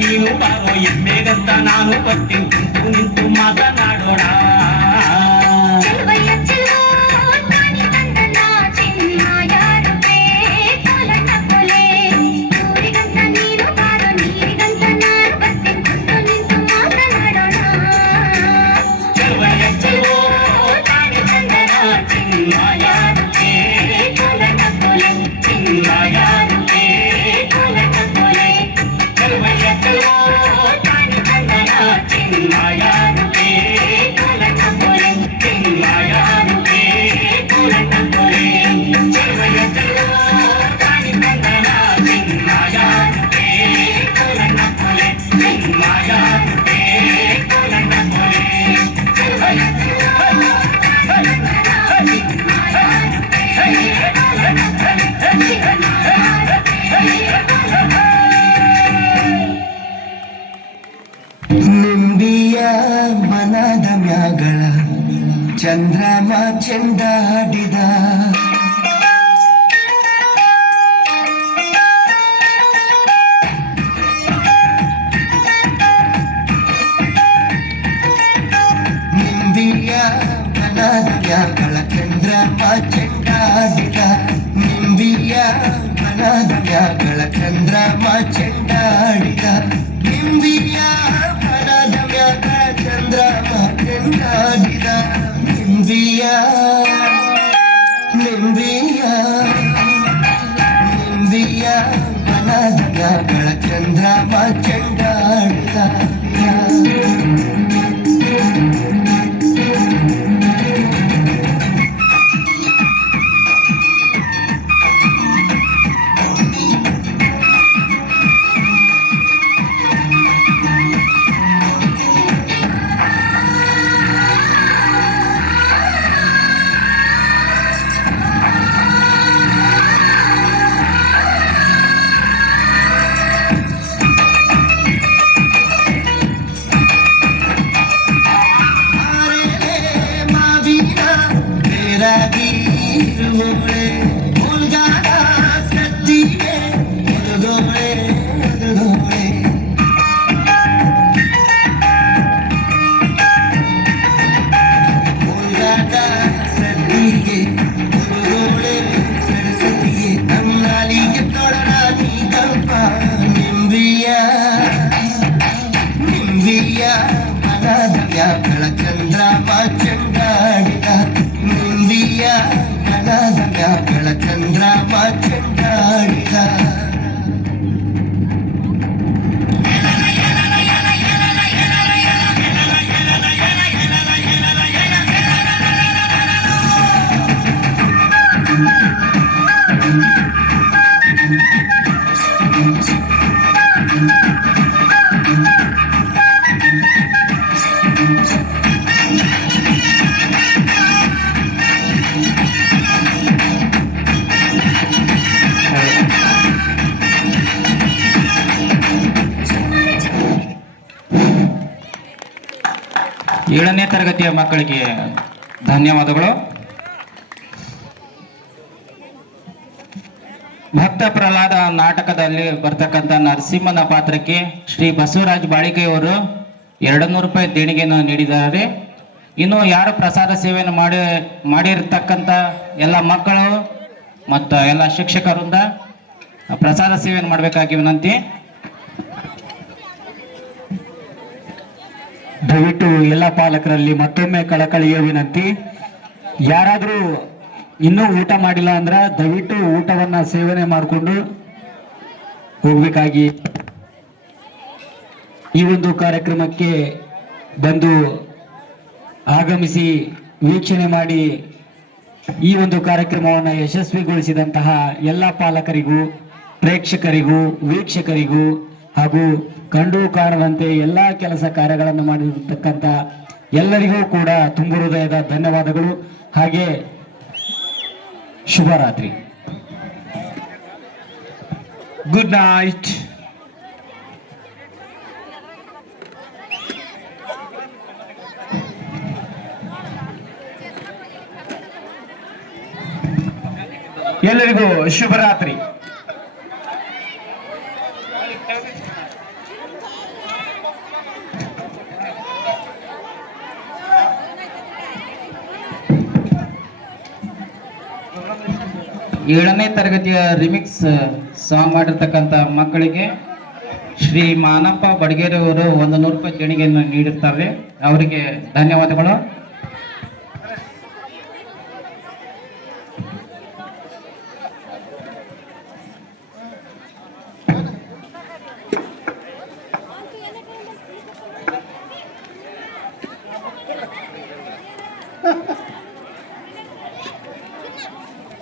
ನೀನು ಬಾರೋ ಎಮ್ಮೆಗಂತ ನಾನು ಬರ್ತೀನಿ ಕುಂತು ನಿಂತು ಮಾತನಾಡೋಣ Hey! ಚಂದ್ರಮ ಚೆಂಡಾಡಿದ ನಿಂಬಿಯ ಮನದ ಚಂದ್ರಮ ಚೆಂಡಾಡಿದ ನಿಂಬಿಯ ಮನದ ಚಂದ್ರಮ ಚೆಂಡಾಡಿದ ನಿಂಬಿಯ ಮನದ ಚಂದ್ರಮ ಚೆಂಡಾಡಿದ ನಿಂಬಿಯ ನಿಂಬಿಯ ನಿಂಬಿಯ ಮನದ ಚಂದ್ರಮ ಚೆಂಡಾಡಿದ ಚಂದ್ರಮ ಚೆಂಡಾಡಿದ ನಿಂಬಿಯ ಮನದ ಚಂದ್ರಮ ಚೆಂಡಾಡಿದ ಏಳನೇ ತರಗತಿಯ ಮಕ್ಕಳಿಗೆ ಧನ್ಯವಾದಗಳು. ಭಕ್ತ ಪ್ರಹ್ಲಾದ ನಾಟಕದಲ್ಲಿ ಬರ್ತಕ್ಕಂಥ ನರಸಿಂಹನ ಪಾತ್ರಕ್ಕೆ ಶ್ರೀ ಬಸವರಾಜ್ ಬಾಳಿಕೆಯವರು 200 ರೂಪಾಯಿ ದೇಣಿಗೆಯನ್ನು ನೀಡಿದ್ದಾರೆ. ಇನ್ನು ಯಾರು ಪ್ರಸಾದ ಸೇವೆಯನ್ನು ಮಾಡಿರ್ತಕ್ಕಂಥ ಎಲ್ಲ ಮಕ್ಕಳು ಮತ್ತು ಎಲ್ಲ ಶಿಕ್ಷಕರಿಂದ ಪ್ರಸಾದ ಸೇವೆಯನ್ನು ಮಾಡಬೇಕಾಗಿ ವಿನಂತಿ. ದಯವಿಟ್ಟು ಎಲ್ಲ ಪಾಲಕರಲ್ಲಿ ಮತ್ತೊಮ್ಮೆ ಕಳಕಳಿಯ ವಿನಂತಿ, ಯಾರಾದರೂ ಇನ್ನೂ ಊಟ ಮಾಡಿಲ್ಲ ಅಂದ್ರೆ ದಯವಿಟ್ಟು ಊಟವನ್ನ ಸೇವನೆ ಮಾಡಿಕೊಂಡು ಹೋಗ್ಬೇಕಾಗಿ ಈ ಒಂದು ಕಾರ್ಯಕ್ರಮಕ್ಕೆ ಬಂದು ಆಗಮಿಸಿ ವೀಕ್ಷಣೆ ಮಾಡಿ ಈ ಒಂದು ಕಾರ್ಯಕ್ರಮವನ್ನು ಯಶಸ್ವಿಗೊಳಿಸಿದಂತಹ ಎಲ್ಲ ಪಾಲಕರಿಗೂ, ಪ್ರೇಕ್ಷಕರಿಗೂ, ವೀಕ್ಷಕರಿಗೂ ಹಾಗೂ ಕಂಡು ಕಾಣದಂತೆ ಎಲ್ಲ ಕೆಲಸ ಕಾರ್ಯಗಳನ್ನು ಮಾಡಿರತಕ್ಕಂಥ ಎಲ್ಲರಿಗೂ ಕೂಡ ತುಂಬು ಹೃದಯದ ಧನ್ಯವಾದಗಳು. ಹಾಗೆ ಶುಭರಾತ್ರಿ. Good night. ಎಲ್ಲರಿಗೂ ಶುಭರಾತ್ರಿ. ಏಳನೇ ತರಗತಿಯ ರಿಮಿಕ್ಸ್ ಸಾಂಗ್ ಮಾಡಿರ್ತಕ್ಕಂಥ ಮಕ್ಕಳಿಗೆ ಶ್ರೀ ಮಾನಪ್ಪ ಬಡಗೇರಿ ಅವರು 100 ರೂಪಾಯಿ ದೇಣಿಗೆಯನ್ನು ನೀಡಿರ್ತಾರೆ. ಅವರಿಗೆ ಧನ್ಯವಾದಗಳು.